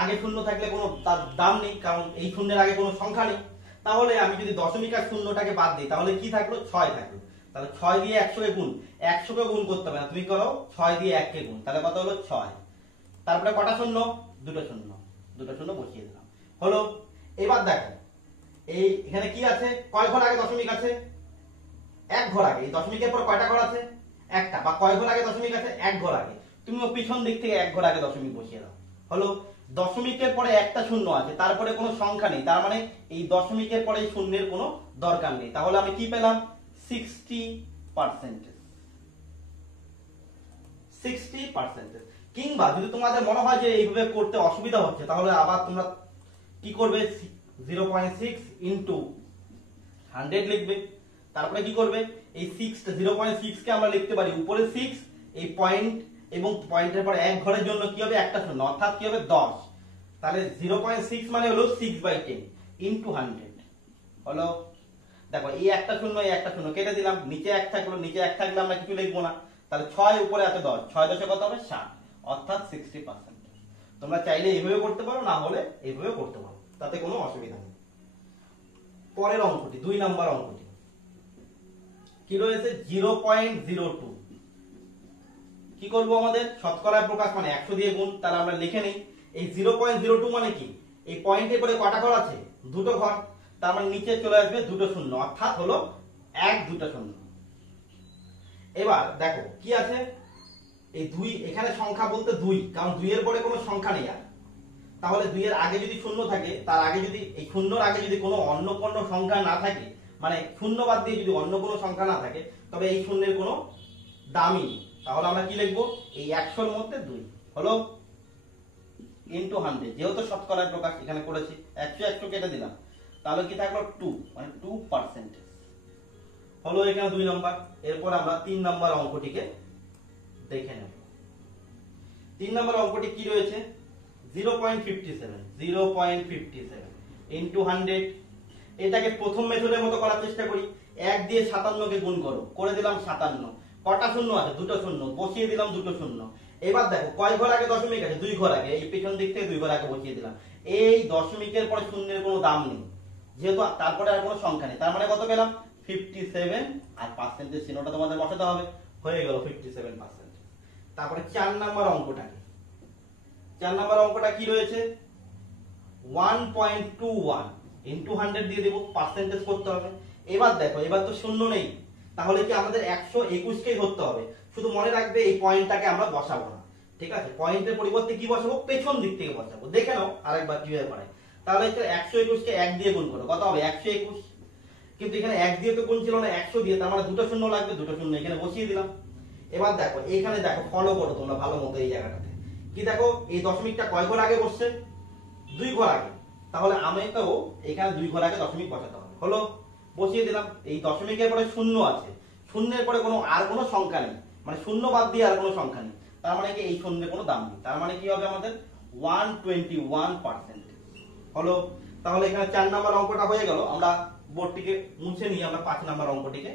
আগে শূন্য থাকলে কোনো তার দাম নেই কারণ এই শূন্যের আগে কোনো সংখ্যা নেই। তাহলে আমি যদি দশমিক আর শূন্যটাকে বাদ দিই তাহলে কি থাকলো 6 থাকলো। তাহলে 6 দিয়ে 100 কে গুণ, 100 কে গুণ করতে হবে না তুমি করো 6 দিয়ে 1 কে গুণ তাহলে কত হলো 6। তারপরে কটা শূন্য দুটো শূন্য, দুটো শূন্য বসিয়ে দিলাম হলো। এবার দেখো এই এখানে কি আছে কয় ঘর আগে দশমিক আছে 1 ঘর আগে, এই দশমিকের পর কয়টা ঘর আছে একটা, বা কয় ঘর আগে দশমিক আছে 1 ঘর আগে, তুমি পিছন দিক থেকে 1 ঘর আগে দশমিক বসিয়ে দাও হলো। দশমিকের পরে একটা শূন্য আছে তারপরে কোনো সংখ্যা নেই তার মানে এই দশমিকের পরে শূন্যের কোনো দরকার নেই। তাহলে আমি কি পেলাম 60%। কিংবা যদি তোমাদের মনে হয় যে এইভাবে করতে অসুবিধা হচ্ছে তাহলে আবার তোমরা কি করবে 0.6 ইন্টু 100 লিখবে। তারপরে কি করবে এই 0.6 কে আমরা লিখতে পারি উপরে 6, এই পয়েন্ট এবং পয়েন্টের পর এক ঘরের জন্য কি হবে একটা শূন্য, অর্থাৎ কি হবে 10। তাহলে 0.6 মানে হলো 6/10 ইন্টু 100 হলো। দেখো এই একটা শূন্য এই একটা শূন্য কেটে দিলাম, নিচে এক থাকলো, নিচে এক থাকলে আমরা কিছু লিখবো না। তাহলে 6 উপরে আছে 10, 6 10 কত হবে 60, অর্থাৎ 60%। তোমরা চাইলে এইভাবে করতে পারো, না হলে এইভাবে করতে পারো, তাতে কোনো অসুবিধা নেই। পরের অঙ্কটি 2 নাম্বার অঙ্কটি কি রয়েছে 0.02। কি করব আমাদের শতকরায় প্রকাশ মানে 100 দিয়ে গুণ। তাহলে আমরা লিখে নেই এই 0.02 মানে কি, এই পয়েন্টের পরে কটা ঘর আছে, দুটো ঘর। তার মানে নিচে চলে আসবে দুটো শূন্য, অর্থাৎ হলো 1 2টা শূন্য। এবার দেখো কি আছে এই 2, এখানে সংখ্যা বলতে 2, কারণ 2 এর পরে কোনো সংখ্যা নেই আর। তাহলে 2 এর আগে যদি শূন্য থাকে, তার আগে যদি এই শূন্যর আগে যদি কোনো অন্য কোনো সংখ্যা না থাকে, মানে শূন্য বাদ দিয়ে যদি অন্য কোনো সংখ্যা না থাকে, তবে এই শূন্যের কোনো দামই নেই। তাহলে আমরা কি লিখবো এই 100 এর মধ্যে 2 হলো ইনটু 100, যেহেতু শতকরায় প্রকাশ এখানে করেছি 100 100 কেটে দিলাম, তাহলে কি থাকলো 2 মানে 2% হলো এখানে 2 নাম্বার। এরপর আমরা 3 নাম্বার অঙ্কটিকে দেখে নেব। 3 নাম্বার অঙ্কটি কি রয়েছে 0.57 ইনটু 100। এটাকে প্রথম মেথডের মতো করার চেষ্টা করি। 1 দিয়ে 57 কে গুণ করো, করে দিলাম 57। কটা শূন্য আছে, দুটো শূন্য, বসিয়ে দিলাম দুটো শূন্য। এবার দেখো কয় ঘর আগে দশমিক আছে, 2 ঘর আগে, এই পেছন দিক থেকে 2 ঘর আগে বসিয়ে দিলাম। এই দশমিকের পরে শূন্যের কোনো দাম নেই, যেহেতু তারপরে আর কোনো সংখ্যা নেই, তার মানে কত পেলাম 57, আর পার্সেন্টেজ চিহ্নটা তোমাদের বসাতে হবে, হয়ে গেল 57%। তারপরে 4 নাম্বার অঙ্কটা, 4 নাম্বার অঙ্কটা কি রয়েছে 1.21 ইনটু 100 দিয়ে দেব, পার্সেন্টেজ করতে হবে। এবার দেখো এবার তো শূন্য নেই, তাহলে কি আমাদের 121 কেই ধরতে হবে। শুধু মনে রাখবে এই পয়েন্টটাকে আমরা বসাবো না, ঠিক আছে, পয়েন্টের পরিবর্তে কি বসাবো, পেছন দিক থেকে বসাবো। দেখে নাও আরেকবার কিভাবে পারে। তাহলে 121 কে 1 দিয়ে গুণ করো, কত হবে 121। কিন্তু এখানে 1 দিয়ে তো গুণ ছিল না, 100 দিয়ে, তার মানে দুটো শূন্য লাগবে, দুটো শূন্য এখানে বসিয়ে দিলাম। এবার দেখো এখানে দেখো ফলো করো তোমরা ভালো মতো এই জায়গাটাতে, কি দেখো এই দশমিকটা কয় ঘর আগে বসছে, 2 ঘর আগে। তাহলে আমাকেও এখানে 2 ঘর আগে দশমিক বসাতে হবে, হলো বসিয়ে দিলাম। এই দশমিকের পরে শূন্য আছে, শূন্যের পরে কোনো আর কোনো সংখ্যা নেই, মানে শূন্য বাদ দিয়ে আর কোনো সংখ্যা নেই, তার মানে কি এই শূন্যের কোনো দাম নেই, তার মানে কি হবে আমাদের 121% হলো। তাহলে এখানে 4 নাম্বার অঙ্কটা হয়ে গেল। আমরা বোর্ডটিকে মুছে নিয়ে আমরা 5 নাম্বার অঙ্কটিকে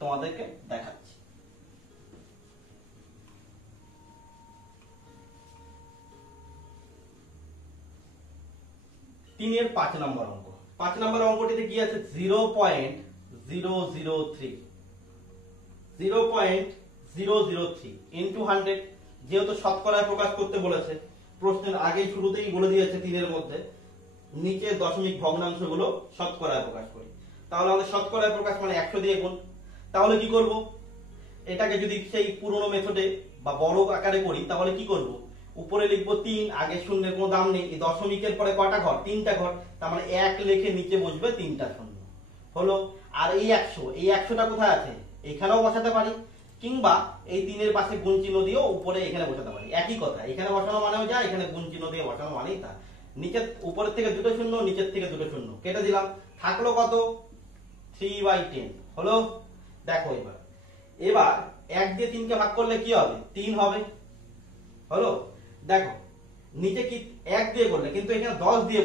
তোমাদেরকে দেখাচ্ছি। 3 এর 5 নাম্বার অঙ্ক। 5 নাম্বার অঙ্কটিতে কি আছে 0.003 ইনটু 100। যেহেতু শতকরায় প্রকাশ করতে বলেছে, প্রশ্নের আগে শুরুতেই বলে দিয়েছে 3 এর মধ্যে নিচের দশমিক ভগ্নাংশগুলো শতকরায় প্রকাশ করি। তাহলে আমাদের শতকরায় প্রকাশ মানে 100 দিয়ে গুণ। তাহলে কি করব, এটাকে যদি সেই পুরনো মেথডে বা বড় আকারে করি, তাহলে কি করব, উপরে লিখবো 3, আগে শূন্যের কোনো দাম নেই, এই দশমিকের পরে কটা ঘর, 3টা ঘর, তার মানে 1 লিখে নিচে বসবে 3টা শূন্য হলো। আর এই 100টা কোথায় আছে, এখানেও বসাতে পারি, কিংবা এই 3 এর পাশে গুণ চিহ্ন দিয়েও উপরে এখানে বসাতে পারি, একই কথা। এখানে বসানো মানেও যা, এখানে গুণ চিহ্ন দিয়ে বসানো মানেই তা। নিচে উপরের থেকে দুটো শূন্য, নিচের থেকে দুটো শূন্য কেটে দিলাম, থাকলো কত 3/10 হলো। দেখো এবার এবার 1 দিয়ে 3 কে ভাগ করলে কি হবে 3 হবে হলো। দেখো নিচে কি 1 দিয়ে করলে, কিন্তু এখানে 10 দিয়ে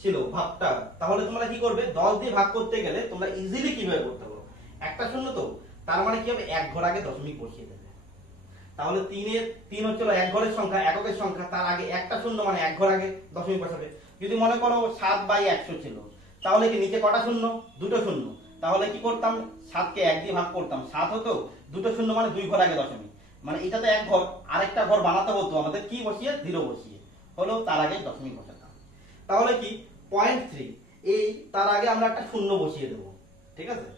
ছিল ভাগটা, তাহলে তোমরা কি করবে 10 দিয়ে ভাগ করতে গেলে তোমরা ইজিলি কিভাবে করতে পারো, একটা শূন্য তো, তার মানে কি হবে 1 ঘর আগে দশমিক বসিয়ে দেবে। তাহলে 3 হচ্ছিল 1 ঘরের সংখ্যা, এককের সংখ্যা, তার আগে একটা শূন্য মানে 1 ঘর আগে দশমিক বসাবে। যদি মনে করো 7/100 ছিল, তাহলে কি নিচে কটা শূন্য, দুটো শূন্য, তাহলে কি করতাম 7 কে 1 দিয়ে ভাগ করতাম, 7 হতো, দুটো শূন্য মানে 2 ঘর আগে দশমিক, মানে এটাতে 1 ঘর, আরেকটা ঘর বানাতে হতো আমাদের কি বসিয়ে 0 বসিয়ে হলো, তার আগে দশমিক বসাতাম। তাহলে কি 0.3, এই তার আগে আমরা একটা শূন্য বসিয়ে দেবো, ঠিক আছে।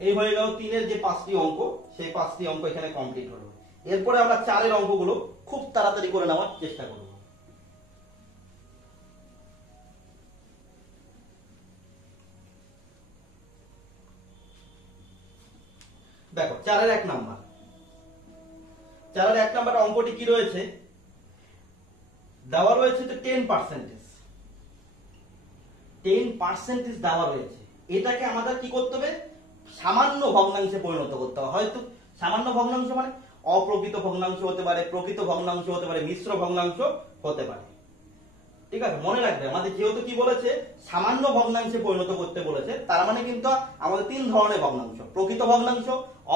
এই হয়ে গেল 3 এর যে 5টি অঙ্ক, সেই 5টি অঙ্ক এখানে কমপ্লিট হলো। এরপরে আমরা 4 এর অঙ্কগুলো খুব তাড়াতাড়ি করে নেওয়ার চেষ্টা করব। দেখো 4 এর 1 নাম্বার, 4 এর 1 নাম্বার অঙ্কটি কি রয়েছে, দেওয়া রয়েছে তো 10%। 10% দেওয়া রয়েছে, এটাকে আমাদের কি করতে হবে, সামান্য ভগ্নাংশে পরিণত করতে হবে। হয়তো সামান্য ভগ্নাংশ মানে অপ্রকৃত ভগ্নাংশ হতে পারে, প্রকৃত ভগ্নাংশ হতে পারে, মিশ্র ভগ্নাংশ হতে পারে। ঠিক আছে, মনে রাখবে আমাদের যেহেতু কি বলেছে সামান্য ভগ্নাংশে পরিণত করতে বলেছে, তার মানে কিন্তু আমাদের তিন ধরনের ভগ্নাংশ, প্রকৃত ভগ্নাংশ,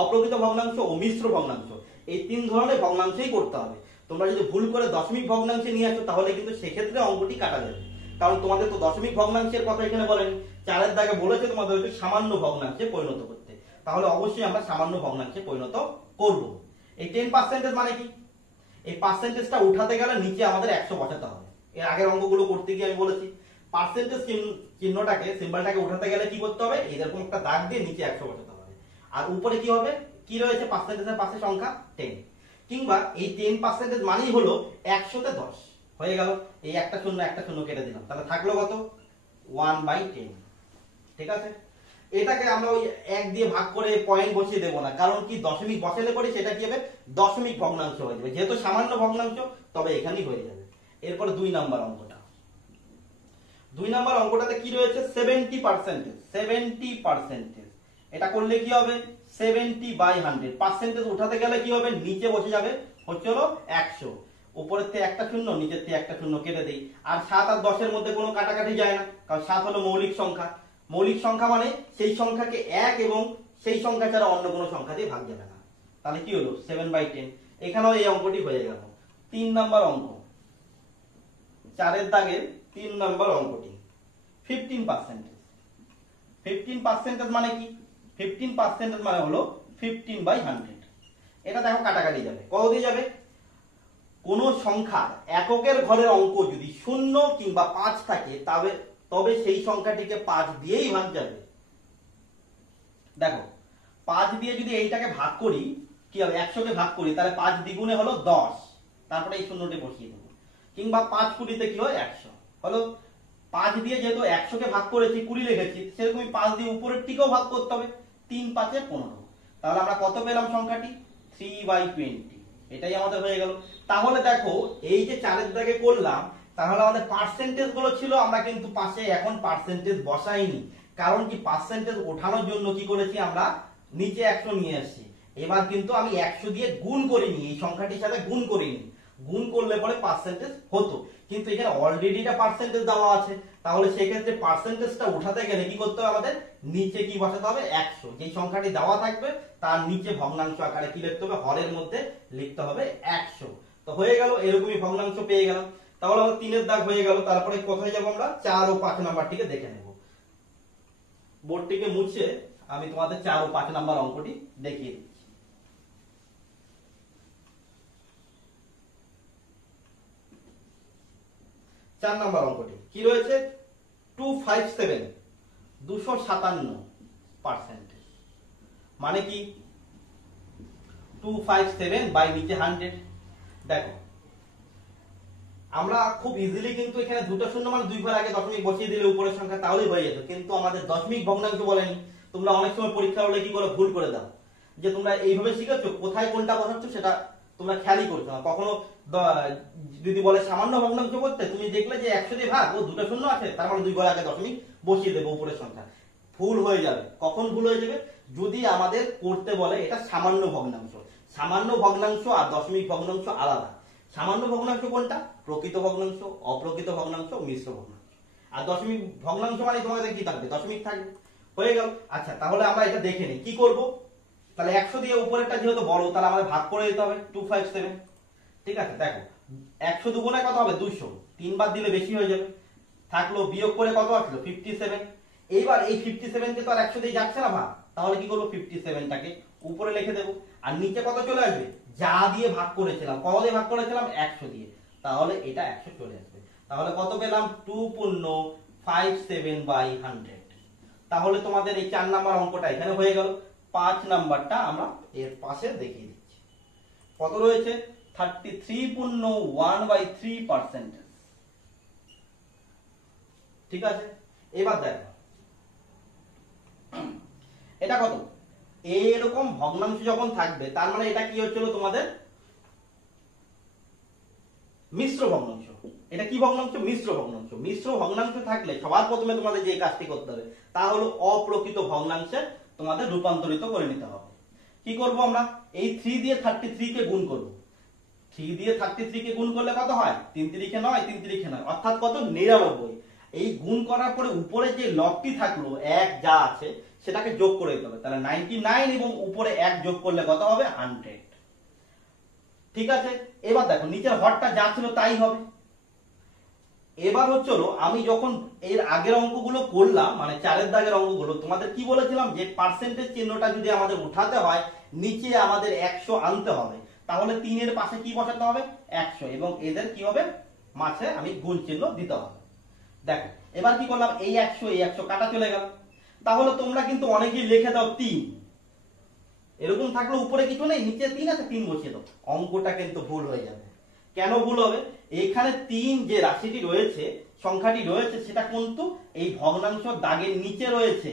অপ্রকৃত ভগ্নাংশ ও মিশ্র ভগ্নাংশ, এই তিন ধরনের ভগ্নাংশই করতে হবে। তোমরা যদি ভুল করে দশমিক ভগ্নাংশে নিয়ে আসো তাহলে কিন্তু সেক্ষেত্রে অঙ্কটি কাটা যাবে, কারণ তোমাদের তো দশমিক ভগ্নাংশের কথা এখানে বলেন, চারের দাগে বলেছে তোমাদের হচ্ছে সামান্য ভগ্নাংশে পরিণত করতে, তাহলে অবশ্যই আমরা সামান্য ভগ্নাংশে পরিণত করব। এই 10% মানে কি, এই পার্সেন্টেজটা উঠাতে গেলে নিচে আমাদের 100 বসাতে হবে। এর আগের অঙ্কগুলো করতে গিয়ে আমি বলেছি পার্সেন্টেজ চিহ্নটাকে, সিম্বলটাকে উঠাতে গেলে কি করতে হবে, এরকম একটা দাগ দিয়ে নিচে 100 বসাতে হবে, আর উপরে কি হবে, কি রয়েছে পার্সেন্টেজের পাশে সংখ্যা 10, কিংবা এই 10% মানেই হলো 100-তে 10 হয়ে গেল। এই একটা শূন্য কেটে দিলাম, তাহলে থাকলো কত, 1/10। ঠিক আছে, এটাকে আমরা ওই 1 দিয়ে ভাগ করে পয়েন্ট বসিয়ে দেবো না, কারণ কি দশমিক বসালে পরে সেটা কি হবে, দশমিক ভগ্নাংশ হয়ে যাবে, যেহেতু সামান্য ভগ্নাংশ তবে এখানেই হয়ে যাবে। এরপরে 2 নাম্বার অঙ্কটা, 2 নাম্বার অঙ্কটাতে কি রয়েছে, 70%। এটা করলে কি হবে, 70/100, পার্সেন্টেজ উঠাতে গেলে কি হবে, নিচে বসে যাবে হচ্ছে হলো 100, উপরের থেকে একটা শূন্য, নিচের থেকে একটা শূন্য কেটে দেই। আর 7 আর 10 এর মধ্যে কোনো কাটাকাটি যায় না, কারণ 7 হলো মৌলিক সংখ্যা, মৌলিক সংখ্যা মানে সেই সংখ্যাকে 1 এবং সেই সংখ্যা ছাড়া অন্য কোনো সংখ্যা দিয়ে ভাগ যাবে না, তাহলে কি হলো 7/10। এখানেও এই অঙ্কটি হয়ে গেল। 3 নাম্বার অঙ্ক, চারের দাগের 3 নাম্বার অঙ্কটি 15% মানে কি, 15% মানে হলো 15/100। এটা দেখো কাটাকাটি যাবে, কত দিয়ে যাবে, কোন সংখ্যার এককের ঘরের অঙ্ক যদি 0 কিংবা 5 থাকে তবে সেই সংখ্যাটিকে 5 দিয়েই ভাগ যাবে। দেখো 5 দিয়ে যদি এইটাকে ভাগ করি কি হবে, 100 কে ভাগ করি তাহলে 5 দ্বিগুণে হলো 10, তারপরে এই শূন্যটি বসিয়ে দেবো, কিংবা 5 কুড়িতে কি হয় 100 হলো। 5 দিয়ে যেহেতু 100 কে ভাগ করেছি 20 লিখেছি, সেরকমই 5 দিয়ে উপরের টিকেও ভাগ করতে হবে, 3×5 = 15, তাহলে আমরা কত পেলাম সংখ্যাটি, 3/20, এটাই আমাদের হয়ে গেল। তাহলে দেখো এই যে চারের দাগে করলাম, তাহলে আমাদের পার্সেন্টেজ গুলো ছিল, আমরা কিন্তু পাশে এখন পার্সেন্টেজ বসাইনি, কারণ কি পার্সেন্টেজ ওঠানোর জন্য কি করেছি, আমরা নিচে 100 নিয়ে আসছি। এবার কিন্তু আমি 100 দিয়ে গুণ করিনি, এই সংখ্যাটির সাথে গুণ করিনি, গুণ করলে পরে পার্সেন্টেজ হতো, কিন্তু এখানে অলরেডি এটা পার্সেন্টেজ দেওয়া আছে, তাহলে সেক্ষেত্রে পার্সেন্টেজটা উঠাতে গেলে কি করতে হবে, আমাদের নিচে কি বসাতে হবে, 100, যে সংখ্যাটি দেওয়া থাকবে তার নিচে ভগ্নাংশ আকারে কি লিখতে হবে, হরের মধ্যে লিখতে হবে 100। তো হয়ে গেল, এরকমই ভগ্নাংশ পেয়ে গেলাম। তাহলে আমাদের 3 এর দাগ হয়ে গেল। তারপরে কোথায় যাব আমরা, 4 ও 5 নাম্বারটিকে দেখে নেব। বোর্ডটিকে মুছে আমি তোমাদের 4 ও 5 নাম্বার অঙ্কটি দেখিয়ে দিচ্ছি। 4 নাম্বার অঙ্কটি কি রয়েছে, 257, 257%, মানে কি 257 বাই নিচে 100। দেখো আমরা খুব ইজিলি কিন্তু এখানে দুটো শূন্য মানে 2 ঘর আগে দশমিক বসিয়ে দিলে উপরের সংখ্যা তাহলেই হয়ে যেত, কিন্তু আমাদের দশমিক ভগ্নাংশ বলেনি। তোমরা অনেক সময় পরীক্ষা হলে কি করে ভুল করে দাও, যে তোমরা এইভাবে শিখেছো, কোথায় কোনটা বসাচ্ছ সেটা তোমরা খেয়ালই করছো না। কখনো যদি বলে সামান্য ভগ্নাংশ করতে, তুমি দেখলে যে 100 দিয়ে ভাগ, ও দুটো শূন্য আছে, তার মানে 2 ঘর আগে দশমিক বসিয়ে দেবো উপরের সংখ্যা, ভুল হয়ে যাবে। কখন ভুল হয়ে যাবে, যদি আমাদের করতে বলে এটা সামান্য ভগ্নাংশ। সামান্য ভগ্নাংশ আর দশমিক ভগ্নাংশ আলাদা। সামান্য ভগ্নাংশ কোনটা, প্রকৃত ভগ্নাংশ, অপ্রকৃত ভগ্নাংশ, মিশ্র ভগ্নাংশ। আর দশমিক ভগ্নাংশ মানে তোমাদের কি থাকবে, দশমিক থাকবে। হয়ে গেল। আচ্ছা তাহলে আমরা এটা দেখে নিই কি করব। তাহলে 100 দিয়ে উপরেরটা যেহেতু বড়, তাহলে আমাদের ভাগ করে দিতে হবে 257। ঠিক আছে, দেখো 100 দুগুণে কত হবে, 200, 3 বার দিলে বেশি হয়ে যাবে। থাকলো বিয়োগ করে কত আসলো, 57। এইবার এই 57 কে তো আর 100 দিয়ে যাচ্ছে না ভাগ, তাহলে কি করবো, 57টাকে উপরে লিখে দেবো, আর নিচে কত চলে আসবে, যা দিয়ে ভাগ করেছিলাম, কত দিয়ে ভাগ করেছিলাম, 100 দিয়ে, তাহলে এটা 100 চলে আসবে। তাহলে কত পেলাম, 2.57/100। তাহলে তোমাদের এই 4 নাম্বার অঙ্কটা এখানে হয়ে গেল। 5 নাম্বারটা আমরা এর পাশে দেখিয়ে দিচ্ছি। কত রয়েছে, 33.1/3%। ঠিক আছে, এবার দেখো এটা কত, এরকম ভগ্নাংশ যখন থাকবে তার মানে এটা কি হচ্ছিল, তোমাদের মিশ্র ভগ্নাংশ। এটা কি ভগ্নাংশ? মিশ্র ভগ্নাংশ। মিশ্র ভগ্নাংশ থাকলে সবার প্রথমে তোমাদের যে কাজটি করতে হবে তা হলো অপ্রকৃত ভগ্নাংশে তোমাদের রূপান্তরিত করে নিতে হবে। কি করব আমরা? এই 3 দিয়ে 33 কে গুণ করব। 3 দিয়ে 33 কে গুণ করলে কত হয়? 3 3 9, 3 3 9, অর্থাৎ কত? 99। এই গুণ করার পরে উপরে যে লবটি থাকলো 1 যা আছে সেটাকে যোগ করে দিতে হবে। তাহলে 99 এবং উপরে 1 যোগ করলে কত হবে? 100। ঠিক আছে, এবার দেখো নিচের হরটা যা ছিল তাই হবে। এবার হচ্ছে আমি যখন এর আগের অঙ্কগুলো করলাম, মানে 4-এর দাগের অঙ্কগুলো, তোমাদের কি বলেছিলাম যে পার্সেন্টেজ চিহ্নটা যদি আমাদের উঠাতে হয় নিচে আমাদের 100 আনতে হবে। তাহলে 3-এর পাশে কি বসাতে হবে? 100, এবং এদের কি হবে? মাঝে আমি গুণ চিহ্ন দিতে হবে। দেখো এবার কি করলাম, এই 100 এই 100 কাটা চলে গেল। তাহলে তোমরা কিন্তু অনেকেই লিখে দাও 3, এরকম থাকলে উপরে কিছু নেই, নিচে 3 আছে, 3 বসিয়ে দাও। অঙ্কটা কিন্তু ভুল হয়ে যাবে। কেন ভুল হবে? এখানে 3 যে রাশিটি রয়েছে, সংখ্যাটি রয়েছে, সেটা কিন্তু এই ভগ্নাংশ দাগের নিচে রয়েছে।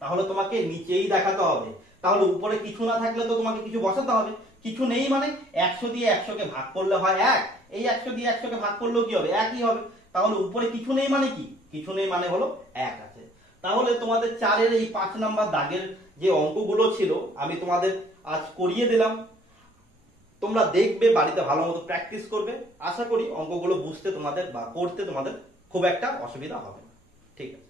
তাহলে তোমাকে নিচেই দেখাতে হবে। তাহলে উপরে কিছু না থাকলে তো তোমাকে কিছু বসাতে হবে। কিছু নেই মানে 100 দিয়ে 100 কে ভাগ করলে হয় 1, এই 100 দিয়ে 100 কে ভাগ করলেও কি হবে? 1ই হবে। তাহলে উপরে কিছু নেই মানে কি? কিছু নেই মানে হলো 1 আছে। তাহলে তোমাদের 4-এর এই 5 নাম্বার দাগের যে অঙ্কগুলো ছিল আমি তোমাদের আজ করিয়ে দিলাম। তোমরা দেখবে, বাড়িতে ভালো মতো প্র্যাকটিস করবে। আশা করি অঙ্কগুলো বুঝতে তোমাদের বা করতে তোমাদের খুব একটা অসুবিধা হবে না। ঠিক আছে।